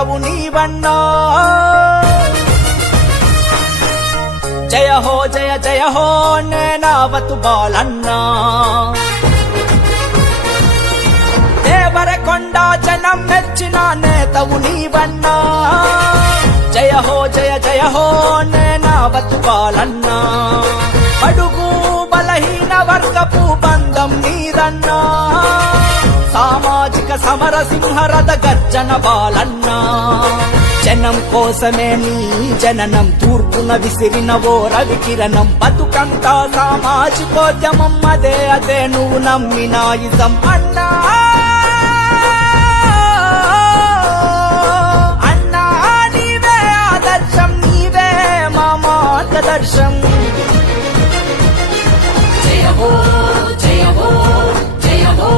నేతవు నీవన్నా జయ హో జయ జయ హో నేనావతు బాలన్నా దేవరకొండ జనం మెచ్చిన నేతవు నీవన్నా జయ హో జయ జయ హో నేనావతు బాలన్నా అడుగు బలహీన వర్గపు బంధం నీదన్నా సామాజిక సమర సింహరథ గర్జన బాలన్నా జనం కోసమే నీ జననం తూర్పున విసిరిన ఓ రవి కిరణం బతుకంతా సామాజికోద్యమం అదే అదే నువ్వు నమ్మిన ఇజం అన్నా అన్నా నీవే ఆదర్శం నీవే మా మార్గదర్శం జయ హో జయ హో జయ హో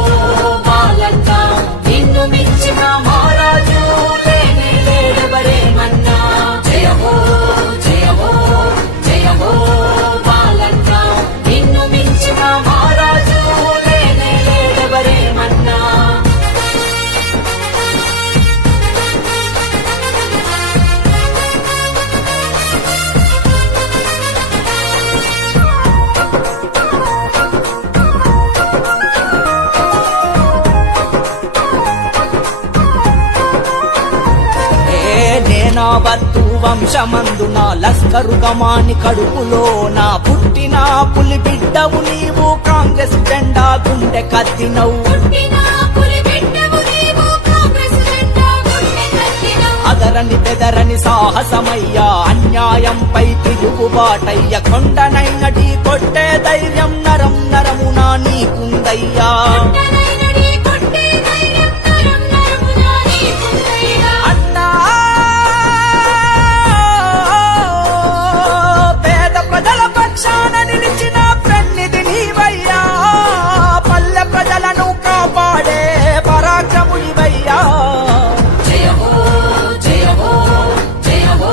బాలన్నా నిన్ను మించిన మహారాజు లేనే లేడెవరేమన్నా జయ హో జయ హో జయ హో బాలన్నా నిన్ను మించిన మహారాజు లేనే లేడెవరేమన్నా నేనా బత్తు వంశమందున లస్కరు గమాని కడుపులో నా పుట్టిన పులి బిడ్డవు నీవు కాంగ్రెస్ జెండా గుండె కత్తినవు అదరని బెదరని సాహసమయ్యా అన్యాయంపై తిరుగుబాటయ్య కొండనైన ఢీ కొట్టే ధైర్యం నరం నరమునా నీకుందయ్యా అన్నా పేద ప్రజల పక్షాన నిలిచిన పెన్నిది నీవయ్యా పల్లె ప్రజలను కాపాడే పరాక్రముడివయ్యా జయ హో జయ హో జయ హో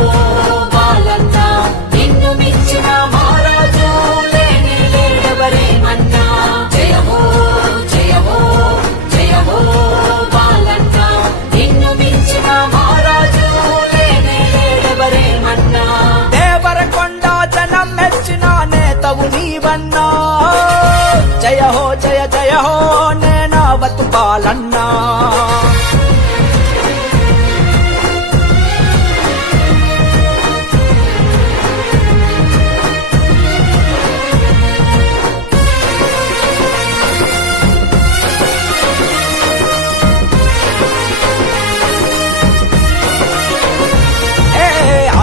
బాలన్నా నిన్ను మించిన మహారాజు లేనే లేడెవరేమన్నా జయ హో జయ హో జయ హో బాలన్నా నిన్ను మించిన మహారాజు లేనే లేడెవరేమన్నా దేవరకొండ జనం మెచ్చిన నేతవు నీవన్నా జయ హో జయ జయ హో నేనావతు బాలన్నా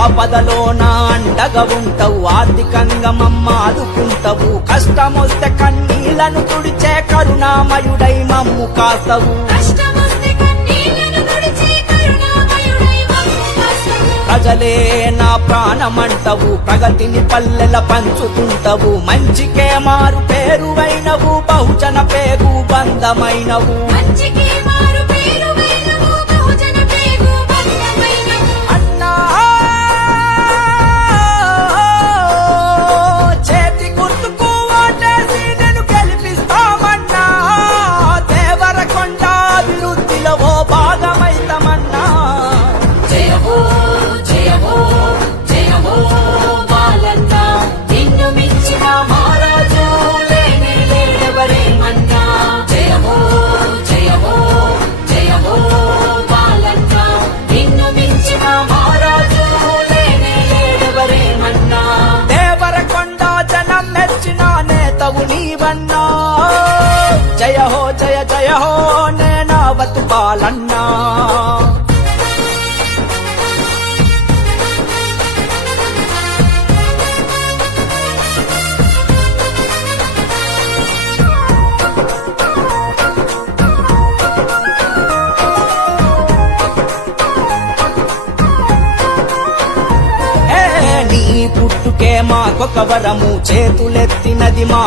ఆపదలో నా అండగా ఉంటావు ఆర్థికంగా మమ్మ ఆదుకుంటావు కష్టమొస్తే కన్నీళ్లను తుడిచే కరుణామయుడై మమ్ము కాస్తావు ప్రజలే నా ప్రాణమంటవు ప్రగతిని పల్లెల పంచుతుంటవు మంచికే మారు పేరువైనవు బహుజన పేరు బంధమైనవు అన్నా చేతి గుర్తుకు ఓటేసి నేను గెలిపిస్తామన్నా దేవరకొండ అభివృద్ధిలో ఓ భాగమైతమన్నా జయ హో జయ హో జయ హో బాలన్నా నిన్ను మించిన మహారాజు లేనే లేడెవరేమన్నా జయ హో జయ హో జయ హో బాలన్నా నిన్ను మించిన మహారాజు లేనే లేడెవరేమన్నా దేవరకొండ జనం మెచ్చిన నేతవు నీవన్నా జయ హో జయ జయ హో నేనావతు బాలన్నా నీ పుట్టుకే మాకొక వరము చేతులెత్తినది మా